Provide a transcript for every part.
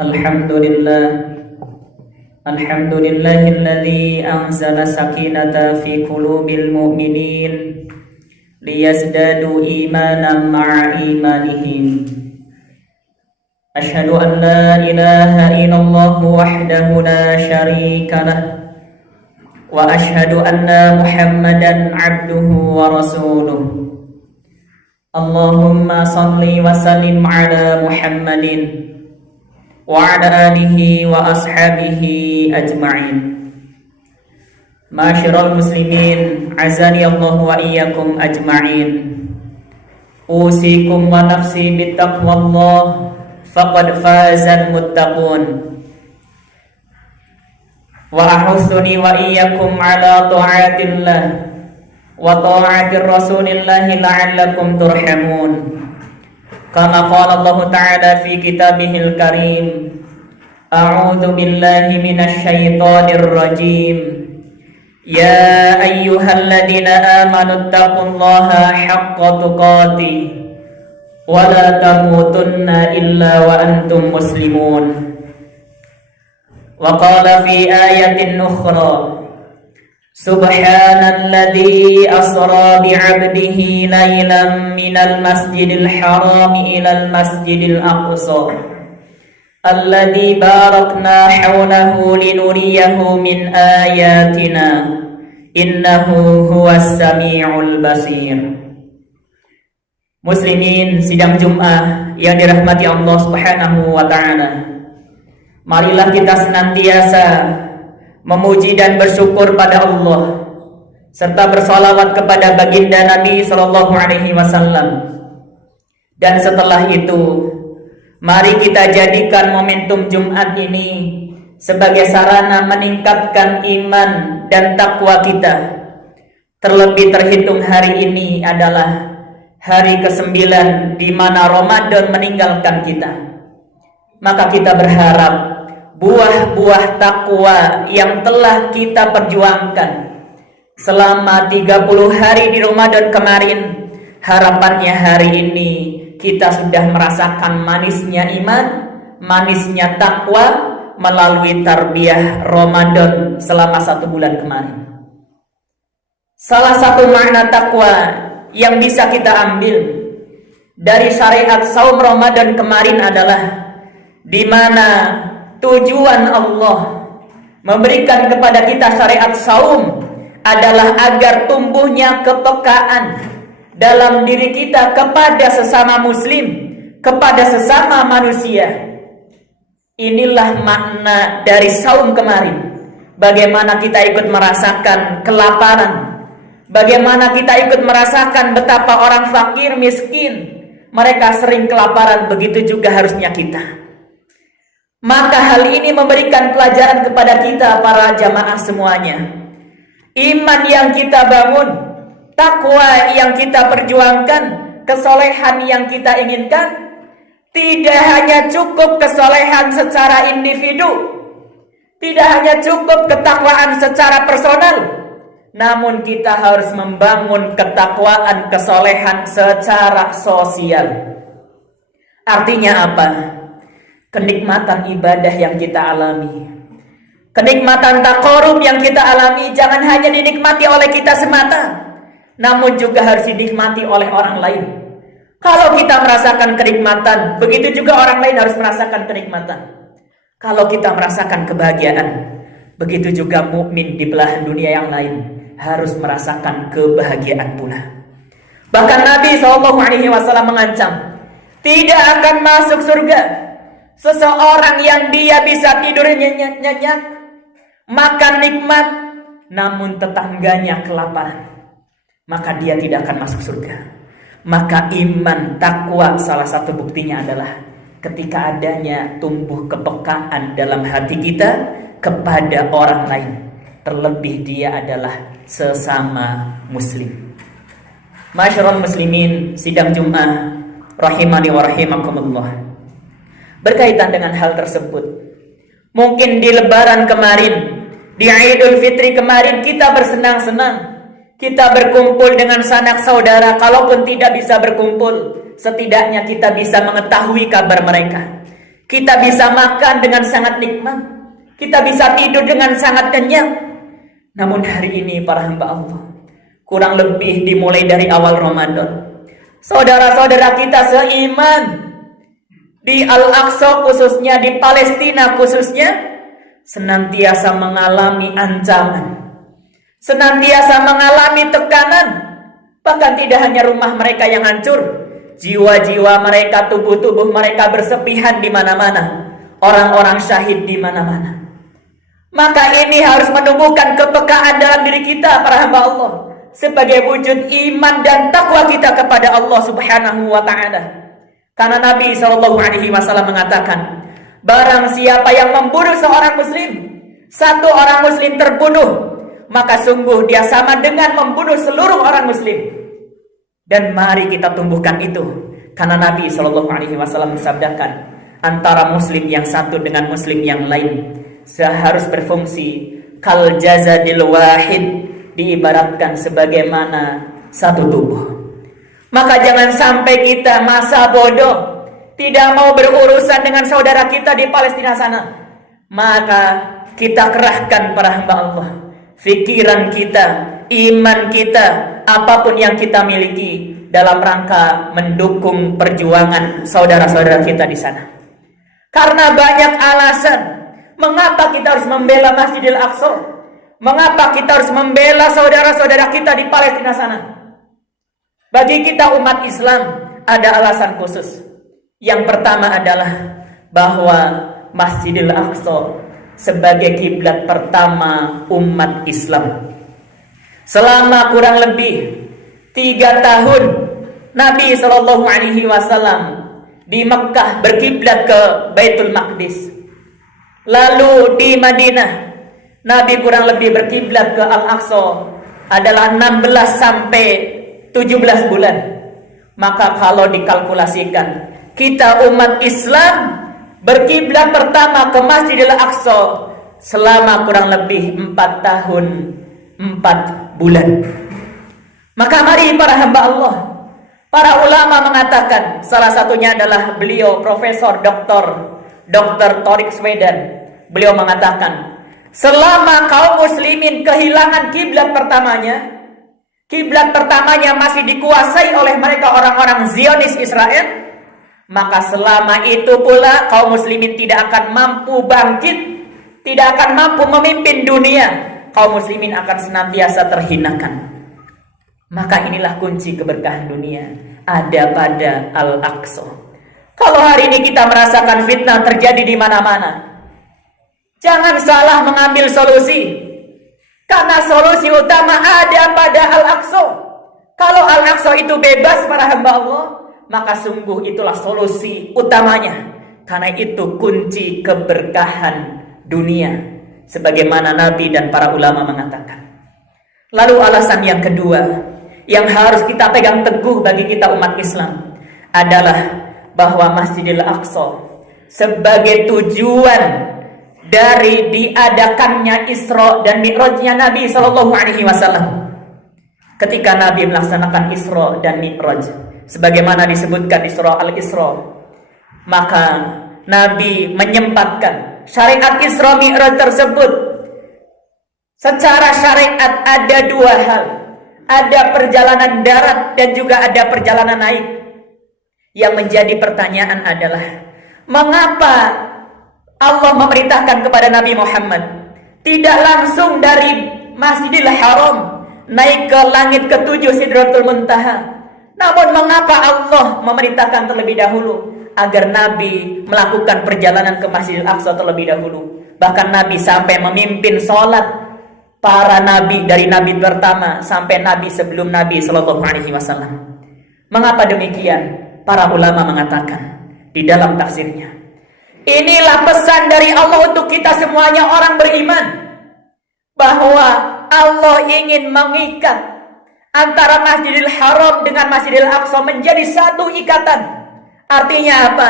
Alhamdulillah Alhamdulillahilladzi anzala sakinata fi qulubil mu'minin liyazdadu imanan ma'a imanihim. Asyhadu an la ilaha illallah wahdahu la syarika lah wa asyhadu anna Muhammadan abduhu wa rasuluh. Allahumma salli wa sallim ala Muhammadin wa ala alihi wa ashabihi ajma'in. Ma'asyiral muslimin, azani Allah wa iyyakum ajma'in. Usikum wa nafsi bittaqwallah, faqad fazal muttaqun. Wa ahusuni wa iyyakum ala ta'atillah wa ta'atir rasulillah la'allakum turhamun. Kama qala Allah Ta'ala fi kitabihil karim, a'udzu billahi minasy syaithanir rajim. Ya ayyuhalladzina amanu taqullaha haqqa tuqatih wa la tamutunna illa wa antum muslimun. Wa qala fi ayatin ukhra, Subhanalladzi asra bi'abdihi laylan minal masjidil haram ilal masjidil aqsa alladzi barakna hawlahu linuriyahu min ayatina innahu huwas sami'ul basir. Muslimin sidang Jum'ah yang dirahmati Allah Subhanahu wa ta'ala, marilah kita senantiasa memuji dan bersyukur pada Allah serta bersalawat kepada baginda Nabi sallallahu alaihi wasallam. Dan setelah itu, mari kita jadikan momentum Jumat ini sebagai sarana meningkatkan iman dan takwa kita. Terlebih terhitung hari ini adalah hari ke-9 di mana Ramadan meninggalkan kita. Maka kita berharap buah-buah takwa yang telah kita perjuangkan selama 30 hari di Ramadan kemarin, harapannya hari ini kita sudah merasakan manisnya iman, manisnya takwa melalui tarbiyah Ramadan selama 1 bulan kemarin. Salah satu makna takwa yang bisa kita ambil dari syariat saum Ramadan kemarin adalah di mana tujuan Allah memberikan kepada kita syariat saum adalah agar tumbuhnya kepekaan dalam diri kita kepada sesama muslim, kepada sesama manusia. Inilah makna dari saum kemarin. Bagaimana kita ikut merasakan kelaparan, bagaimana kita ikut merasakan betapa orang fakir, miskin, mereka sering kelaparan, begitu juga harusnya kita. Maka hal ini memberikan pelajaran kepada kita para jamaah semuanya. Iman yang kita bangun, takwa yang kita perjuangkan, kesolehan yang kita inginkan, tidak hanya cukup kesolehan secara individu, tidak hanya cukup ketakwaan secara personal, namun kita harus membangun ketakwaan, kesolehan secara sosial. Artinya apa? Kenikmatan ibadah yang kita alami, kenikmatan taqarrub yang kita alami jangan hanya dinikmati oleh kita semata, namun juga harus dinikmati oleh orang lain. Kalau kita merasakan kenikmatan, begitu juga orang lain harus merasakan kenikmatan. Kalau kita merasakan kebahagiaan, begitu juga mukmin di belahan dunia yang lain harus merasakan kebahagiaan pula. Bahkan Nabi SAW mengancam, tidak akan masuk surga seseorang yang dia bisa tidur nyenyak, makan nikmat, namun tetangganya kelaparan, maka dia tidak akan masuk surga. Maka iman, takwa salah satu buktinya adalah ketika adanya tumbuh kepekaan dalam hati kita kepada orang lain, terlebih dia adalah sesama muslim. Ma'asyiral muslimin sidang Jum'ah rahimani wa rahimakumullah. Berkaitan dengan hal tersebut, mungkin di Lebaran kemarin, di Idul Fitri kemarin kita bersenang-senang, kita berkumpul dengan sanak saudara. Kalaupun tidak bisa berkumpul, setidaknya kita bisa mengetahui kabar mereka. Kita bisa makan dengan sangat nikmat. Kita bisa tidur dengan sangat kenyang. Namun hari ini para hamba Allah, kurang lebih dimulai dari awal Ramadan, saudara-saudara kita seiman di Al-Aqsa khususnya, di Palestina khususnya, senantiasa mengalami ancaman, senantiasa mengalami tekanan. Bahkan tidak hanya rumah mereka yang hancur, jiwa-jiwa mereka, tubuh-tubuh mereka bersepihan di mana-mana, orang-orang syahid di mana-mana. Maka ini harus menumbuhkan kepekaan dalam diri kita para hamba Allah, sebagai wujud iman dan takwa kita kepada Allah Subhanahu wa taala. Karena Nabi SAW mengatakan, barang siapa yang membunuh seorang muslim, satu orang muslim terbunuh, maka sungguh dia sama dengan membunuh seluruh orang muslim. Dan mari kita tumbuhkan itu, karena Nabi SAW bersabdakan, antara muslim yang satu dengan muslim yang lain seharus berfungsi kal jazadil wahid, diibaratkan sebagaimana satu tubuh. Maka jangan sampai kita masa bodoh, tidak mau berurusan dengan saudara kita di Palestina sana. Maka kita kerahkan para hamba Allah, fikiran kita, iman kita, apapun yang kita miliki dalam rangka mendukung perjuangan saudara-saudara kita di sana. Karena banyak alasan mengapa kita harus membela Masjidil Aqsa, mengapa kita harus membela saudara-saudara kita di Palestina sana. Bagi kita umat Islam ada alasan khusus. Yang pertama adalah bahwa Masjidil Aqsa sebagai kiblat pertama umat Islam. Selama kurang lebih 3 tahun Nabi SAW di Mekkah berkiblat ke Baitul Maqdis. Lalu di Madinah Nabi kurang lebih berkiblat ke Al-Aqsa adalah 16 sampai 17 bulan. Maka kalau dikalkulasikan, kita umat Islam berkiblat pertama ke Masjidil Aqsa selama kurang lebih 4 tahun 4 bulan. Maka mari para hamba Allah, para ulama mengatakan, salah satunya adalah beliau Profesor Dr. Torik Swedan. Beliau mengatakan, selama kaum muslimin kehilangan kiblat pertamanya masih dikuasai oleh mereka orang-orang Zionis Israel, maka selama itu pula kaum muslimin tidak akan mampu bangkit, tidak akan mampu memimpin dunia. Kaum muslimin akan senantiasa terhinakan. Maka inilah kunci keberkahan dunia, ada pada Al-Aqsa. Kalau hari ini kita merasakan fitnah terjadi di mana-mana, jangan salah mengambil solusi, karena solusi utama ada pada Al-Aqsa. Kalau Al-Aqsa itu bebas para hamba Allah, maka sungguh itulah solusi utamanya. Karena itu kunci keberkahan dunia, sebagaimana Nabi dan para ulama mengatakan. Lalu alasan yang kedua yang harus kita pegang teguh bagi kita umat Islam adalah bahwa Masjidil Aqsa sebagai tujuan dari diadakannya Isra dan Mi'rajnya Nabi SAW. Ketika Nabi melaksanakan Isra dan Mi'raj, sebagaimana disebutkan di surah Al-Isra, maka Nabi menyempatkan syariat Isra Mi'raj tersebut. Secara syariat ada 2 hal, ada perjalanan darat dan juga ada perjalanan naik. Yang menjadi pertanyaan adalah, mengapa Allah memerintahkan kepada Nabi Muhammad tidak langsung dari Masjidil Haram naik ke langit ke-7 Sidratul Muntaha, namun mengapa Allah memerintahkan terlebih dahulu agar Nabi melakukan perjalanan ke Masjidil Aqsa terlebih dahulu? Bahkan Nabi sampai memimpin sholat para nabi, dari nabi pertama sampai nabi sebelum Nabi SAW. Mengapa demikian? Para ulama mengatakan di dalam tafsirnya, inilah pesan dari Allah untuk kita semuanya orang beriman, bahwa Allah ingin mengikat antara Masjidil Haram dengan Masjidil Aqsa menjadi satu ikatan. Artinya apa?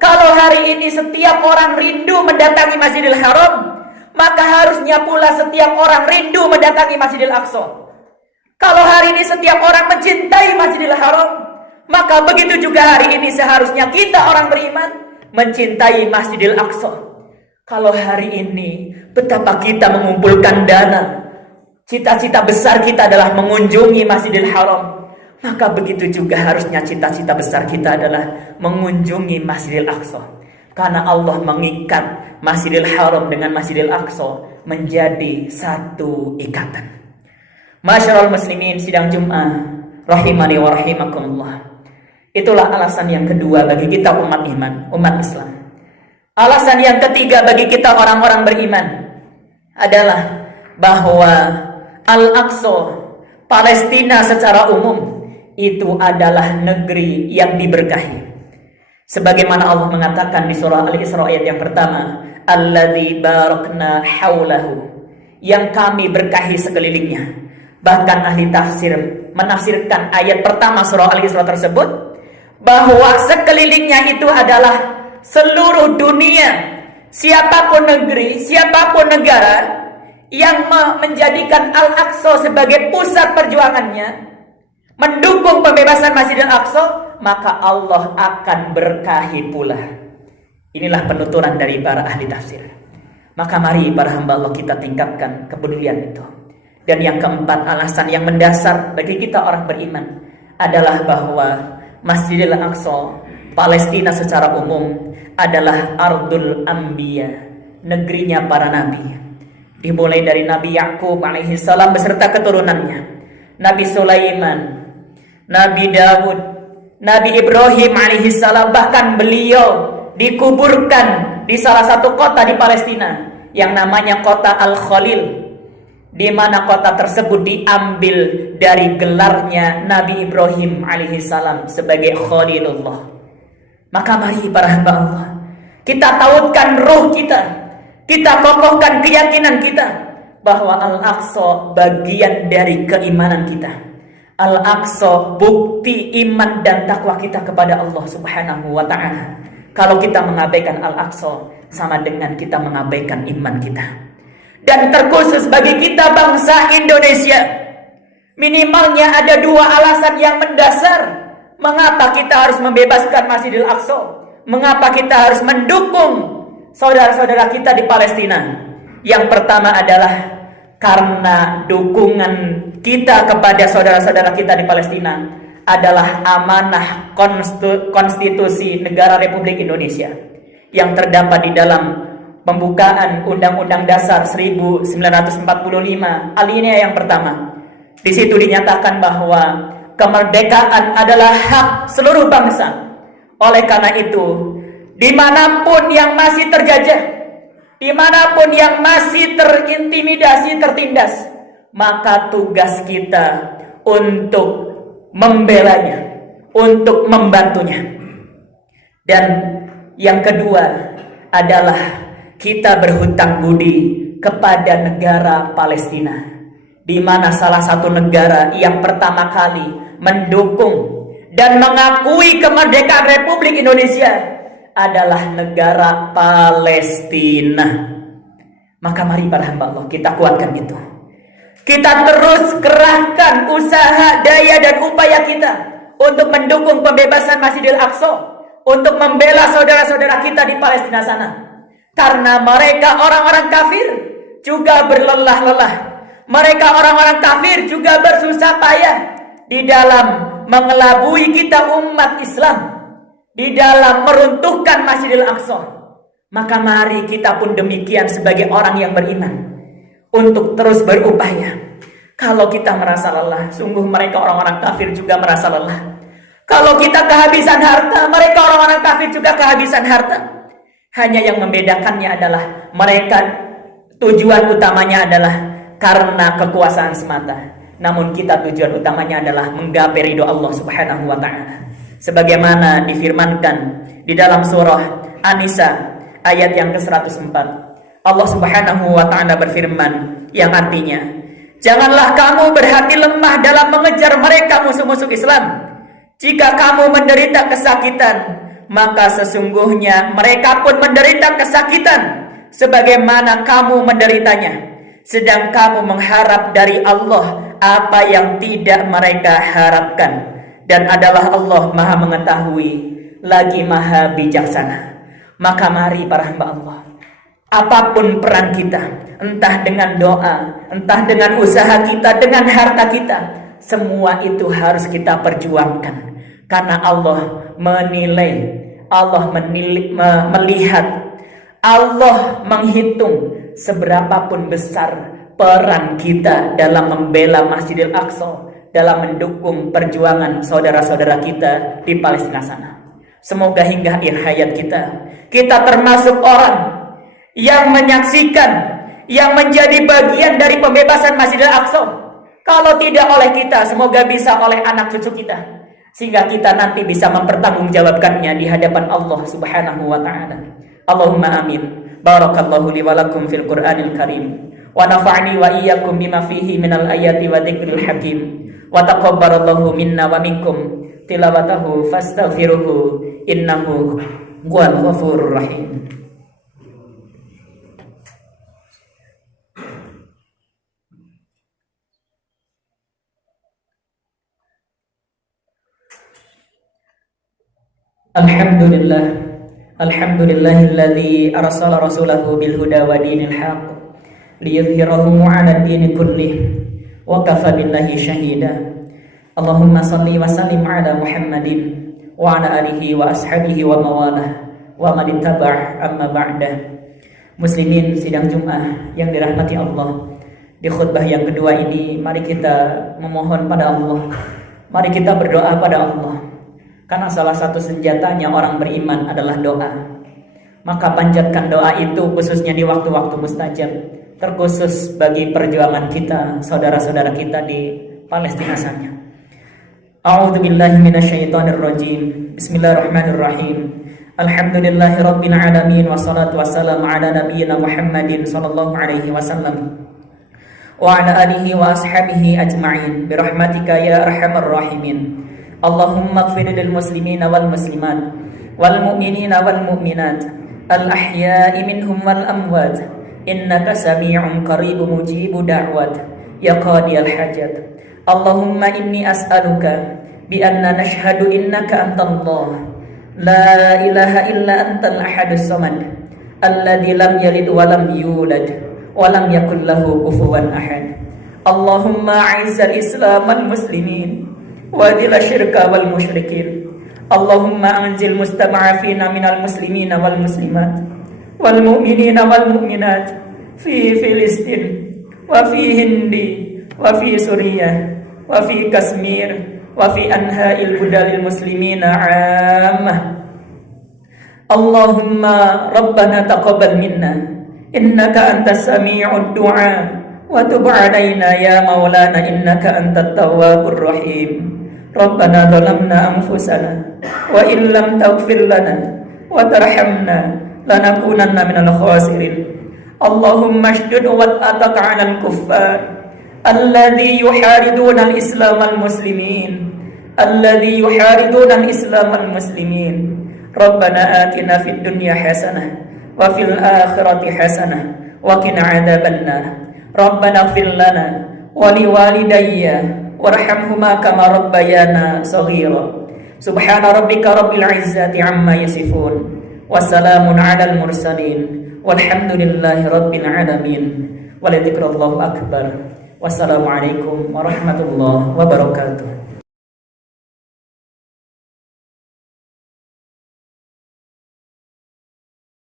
Kalau hari ini setiap orang rindu mendatangi Masjidil Haram, maka harusnya pula setiap orang rindu mendatangi Masjidil Aqsa. Kalau hari ini setiap orang mencintai Masjidil Haram, maka begitu juga hari ini seharusnya kita orang beriman mencintai Masjidil Aqsa. Kalau hari ini betapa kita mengumpulkan dana, cita-cita besar kita adalah mengunjungi Masjidil Haram, maka begitu juga harusnya cita-cita besar kita adalah mengunjungi Masjidil Aqsa. Karena Allah mengikat Masjidil Haram dengan Masjidil Aqsa menjadi satu ikatan. Masyarul muslimin sidang Jum'ah rahimani wa rahimakumullah. Itulah alasan yang kedua bagi kita umat iman, umat Islam. Alasan yang ketiga bagi kita orang-orang beriman adalah bahwa Al-Aqsa, Palestina secara umum, itu adalah negeri yang diberkahi. Sebagaimana Allah mengatakan di surah Al-Isra ayat yang pertama, alladzi barakna haulahu, yang kami berkahi sekelilingnya. Bahkan ahli tafsir menafsirkan ayat pertama surah Al-Isra tersebut bahwa sekelilingnya itu adalah seluruh dunia. Siapapun negeri, siapapun negara yang menjadikan Al-Aqsa sebagai pusat perjuangannya, mendukung pembebasan Masjidil Aqsa, maka Allah akan berkahi pula. Inilah penuturan dari para ahli tafsir. Maka mari para hamba Allah kita tingkatkan kepedulian itu. Dan yang keempat, alasan yang mendasar bagi kita orang beriman adalah bahwa Masjidil Aqsa, Palestina secara umum, adalah Ardul Anbiya, negerinya para nabi. Dimulai dari Nabi Yakub alaihissalam beserta keturunannya, Nabi Sulaiman, Nabi Dawud, Nabi Ibrahim alaihissalam, bahkan beliau dikuburkan di salah satu kota di Palestina yang namanya kota Al-Khalil, di mana kota tersebut diambil dari gelarnya Nabi Ibrahim alaihissalam sebagai Khalilullah. Maka mari para hamba Allah, kita tautkan ruh kita, kita kokohkan keyakinan kita bahwa Al-Aqsa bagian dari keimanan kita. Al-Aqsa bukti iman dan takwa kita kepada Allah Subhanahu wa ta'ala. Kalau kita mengabaikan Al-Aqsa, sama dengan kita mengabaikan iman kita. Dan terkhusus bagi kita bangsa Indonesia, minimalnya ada dua alasan yang mendasar mengapa kita harus membebaskan Masjidil Aqsa, mengapa kita harus mendukung saudara-saudara kita di Palestina. Yang pertama adalah karena dukungan kita kepada saudara-saudara kita di Palestina adalah amanah konstitusi negara Republik Indonesia yang terdapat di dalam pembukaan Undang-Undang Dasar 1945 alinea yang pertama. Di situ dinyatakan bahwa kemerdekaan adalah hak seluruh bangsa. Oleh karena itu, dimanapun yang masih terjajah, dimanapun yang masih terintimidasi, tertindas, maka tugas kita untuk membelanya, untuk membantunya. Dan yang kedua adalah kita berhutang budi kepada negara Palestina, di mana salah satu negara yang pertama kali mendukung dan mengakui kemerdekaan Republik Indonesia adalah negara Palestina. Maka mari para hamba Allah kita kuatkan itu. Kita terus kerahkan usaha, daya dan upaya kita untuk mendukung pembebasan Masjidil Aqsa, untuk membela saudara-saudara kita di Palestina sana. Karena mereka orang-orang kafir juga berlelah-lelah. Mereka orang-orang kafir juga bersusah payah di dalam mengelabui kita umat Islam, di dalam meruntuhkan Masjidil Aqsa. Maka mari kita pun demikian sebagai orang yang beriman untuk terus berupaya. Kalau kita merasa lelah, sungguh mereka orang-orang kafir juga merasa lelah. Kalau kita kehabisan harta, mereka orang-orang kafir juga kehabisan harta. Hanya yang membedakannya adalah mereka tujuan utamanya adalah karena kekuasaan semata. Namun kita tujuan utamanya adalah menggapai ridho Allah Subhanahu wa ta'ala. Sebagaimana difirmankan di dalam surah An-Nisa ayat yang ke-104. Allah Subhanahu wa ta'ala berfirman yang artinya, janganlah kamu berhati lemah dalam mengejar mereka musuh-musuh Islam. Jika kamu menderita kesakitan, maka sesungguhnya mereka pun menderita kesakitan sebagaimana kamu menderitanya. Sedang kamu mengharap dari Allah apa yang tidak mereka harapkan. Dan adalah Allah Maha Mengetahui lagi Maha Bijaksana. Maka mari para hamba Allah, apapun peran kita, entah dengan doa, entah dengan usaha kita, dengan harta kita, semua itu harus kita perjuangkan. Karena Allah menilai, Allah melihat, Allah menghitung seberapapun besar peran kita dalam membela Masjidil Aqsa, dalam mendukung perjuangan saudara-saudara kita di Palestina sana. Semoga hingga akhir hayat kita termasuk orang yang menyaksikan, yang menjadi bagian dari pembebasan Masjidil Aqsa. Kalau tidak oleh kita, semoga bisa oleh anak cucu kita, sehingga kita nanti bisa mempertanggungjawabkannya di hadapan Allah Subhanahu wa taala. Allahumma amin. Barakallahu li wa lakum fil Qur'anil Karim, wa nafa'ni wa iyyakum bima fihi minal ayati wa dzikril hakim, wa taqabbalallahu minna wa minkum tilawatahu fastaghfiruhu innahu huwal ghafurur rahim. Alhamdulillahilladzi arsala rasulahu bil huda wa dinil haqq liyudhhirahu 'ala ad-dini kullih wa kafa billahi shahida. Allahumma salli wa sallim 'ala Muhammadin wa 'ala alihi wa ashabihi wa mawalah wa man ittaba' amma ba'da. Muslimin sidang Jumat yang dirahmati Allah, di khutbah yang kedua ini mari kita memohon pada Allah, mari kita berdoa pada Allah. Karena salah satu senjatanya orang beriman adalah doa. Maka panjatkan doa itu khususnya di waktu-waktu mustajab, terkhusus bagi perjuangan kita, saudara-saudara kita di Palestina sana. A'udzubillahi minasyaitonirrajim. Bismillahirrahmanirrahim. Alhamdulillahirabbil alamin wassalatu wassalamu ala nabiyyina Muhammadin sallallahu alaihi wasallam wa ala alihi wa ashabihi ajma'in birahmatika ya arhamar rahimin. Allahumma ighfir lil muslimina wal muslimat wal mu'minina wal mu'minat al ahya'i minhum wal amwat innaka sami'un qaribun mujibu da'wat ya qadiyal hajat. Allahumma inni as'aluka bi anna nashhadu innaka antallah la ilaha illa antal ahadus samad alladzi lam yalid wa lam yulad wa lam yakul lahu kufuwan ahad. Allahumma a'izzal islam wal muslimin وَذِلَ الشِّرْكَ وَالْمُشْرِكِينَ. اللهم أنزل مستضعفين من المسلمين والمسلمات والمؤمنين والمؤمنات في فلسطين وفي هند وفي سوريا وفي كشمير وفي أنحاء البلاد المسلمين عامة. اللهم ربنا تقبل منا إنك أنت السميع الدعاء وتب علينا يا مولانا إنك أنت التواب الرحيم. Rabbana zalamna anfusana wa in lam taghfir lana wa tarhamna lanakunanna minal khasirin. Allahumma ashdud wat'ataka 'alal kuffar alladhi yuhariduna al-islam wal-muslimin Rabbana atina fid dunya hasanah wa fil akhirati hasanah wa qina 'adzabannar. Rabbana ighfir lana wa liwalidayya warhamhuma kama rabbayana shaghira. Subhana rabbika rabbil izzati amma yasifun wassalamun 'alal mursalin walhamdulillahi rabbil alamin. Waladzikrullahi akbar. Wassalamualaikum warahmatullahi wabarakatuh.